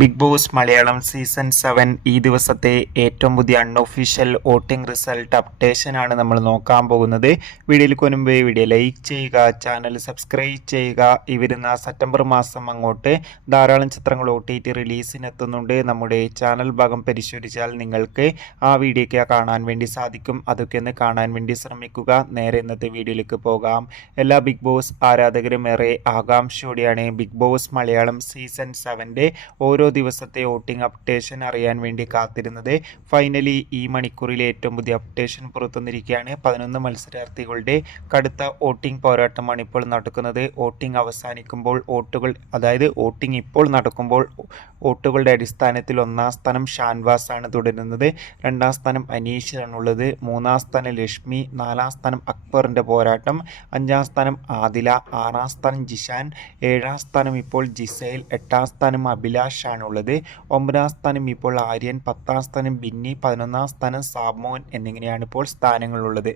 Big Boss Malayalam season seven ഈ ദിവസത്തെ ഏറ്റവും പുതിയ അൺഒഫീഷ്യൽ വോട്ടിംഗ് റിസൾട്ട് അപ്ഡേഷൻ ആണ് നമ്മൾ നോക്കാൻ പോകുന്നത്. വീഡിയോയിൽ മുൻപ് വീഡിയോ ലൈക്ക് ചെയ്യുക ചാനൽ സബ്സ്ക്രൈബ് ചെയ്യുക. ഈ വരുന്ന സെപ്റ്റംബർ മാസം അങ്ങോട്ട് ധാരാളം ചിത്രങ്ങൾ ഒ ടി ടി റിലീസിനെത്തുന്നുണ്ട്. നമ്മുടെ ചാനൽ ഭാഗം പരിശോധിച്ചാൽ നിങ്ങൾക്ക് ആ വീഡിയോയ്ക്ക് കാണാൻ വേണ്ടി സാധിക്കും. അതൊക്കെ ഒന്ന് കാണാൻ വേണ്ടി ശ്രമിക്കുക. നേരെ ഇന്നത്തെ വീഡിയോയിലേക്ക് പോകാം. എല്ലാ ബിഗ് ബോസ് ആരാധകരും ഏറെ ആകാംക്ഷയോടെയാണ് ബിഗ് ബോസ് മലയാളം സീസൺ സെവന്റെ ഓരോ ദിവസത്തെ വോട്ടിംഗ് അപ്ഡേഷൻ അറിയാൻ വേണ്ടി കാത്തിരുന്നത് ഫൈനലി ഈ മണിക്കൂറിൽ ഏറ്റവും പുതിയ അപ്ഡേഷൻ പുറത്തുനിന്നിരിക്കുകയാണ് പതിനൊന്ന് മത്സരാർത്ഥികളുടെ കടുത്ത വോട്ടിംഗ് പോരാട്ടമാണ് ഇപ്പോൾ നടക്കുന്നത്. വോട്ടിംഗ് അവസാനിക്കുമ്പോൾ വോട്ടുകൾ അതായത് വോട്ടിംഗ് ഇപ്പോൾ നടക്കുമ്പോൾ വോട്ടുകളുടെ അടിസ്ഥാനത്തിൽ ഒന്നാം സ്ഥാനം ഷാൻവാസ് ആണ് തുടരുന്നത്. രണ്ടാം സ്ഥാനം അനീഷിലാണുള്ളത്. മൂന്നാം സ്ഥാനം ലക്ഷ്മി നാലാം സ്ഥാനം അക്ബറിന്റെ പോരാട്ടം അഞ്ചാം സ്ഥാനം ആദില ആറാം സ്ഥാനം ജിഷാൻ ഏഴാം സ്ഥാനം ഇപ്പോൾ ജിസൈൽ എട്ടാം സ്ഥാനം അഭിലാഷ് ആണുള്ളത് ഒമ്പതാം സ്ഥാനം ഇപ്പോൾ ആര്യൻ പത്താം സ്ഥാനം ബിന്നി പതിനൊന്നാം സ്ഥാനം സാബ്മോൻ എന്നിങ്ങനെയാണ് ഇപ്പോൾ സ്ഥാനങ്ങളുള്ളത്.